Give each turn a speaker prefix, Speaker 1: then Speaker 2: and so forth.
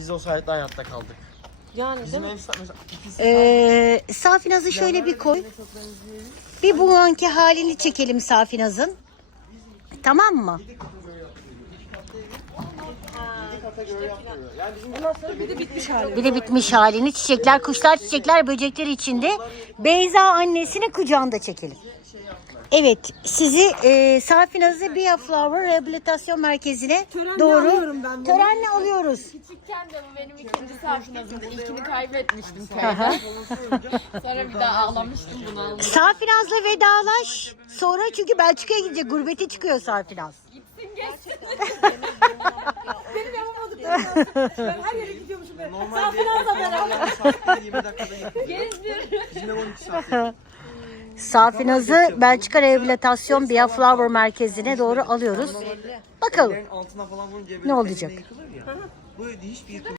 Speaker 1: Biz o sayede hayatta kaldık.
Speaker 2: Yani değil
Speaker 1: Bizim
Speaker 2: mi?
Speaker 1: sa- mesela ikisi
Speaker 3: Ee, Safinaz'ı şöyle bir koy. Bir bu anki halini çekelim Safinaz'ın. Tamam mı?
Speaker 2: Bir de bitmiş hali.
Speaker 3: Bir de bitmiş halini çiçekler, kuşlar, çiçekler, böcekler içinde. Beyza annesini kucağında çekelim. Evet, sizi e, Safinaz'ı Bia Flower Rehabilitasyon Merkezi'ne
Speaker 2: Törenle
Speaker 3: doğru
Speaker 2: alıyorum ben bunu.
Speaker 3: törenle alıyoruz.
Speaker 4: Küçükken de bu benim ikinci sarfınazımdı. İlkini kaybetmiştim köyde. Sonra bir daha ağlamıştım bunu aldım.
Speaker 3: Safinaz'la vedalaş. Sonra çünkü Belçika'ya gidecek. Gurbete çıkıyor Safinaz.
Speaker 2: Benim yapamadıklarım. Ben her yere gidiyormuşum. Ben.
Speaker 1: Normalde
Speaker 2: Safinaz'la beraber.
Speaker 1: saatte 20 dakikada yapıyoruz. Bizim ev 12 saat.
Speaker 3: Safinaz'ı Belçika Rehabilitasyon Bia Flower Merkezi'ne doğru alıyoruz. Bakalım.
Speaker 1: Ellerin altına falan vurunca
Speaker 3: Ne olacak?
Speaker 1: Bu hiçbir.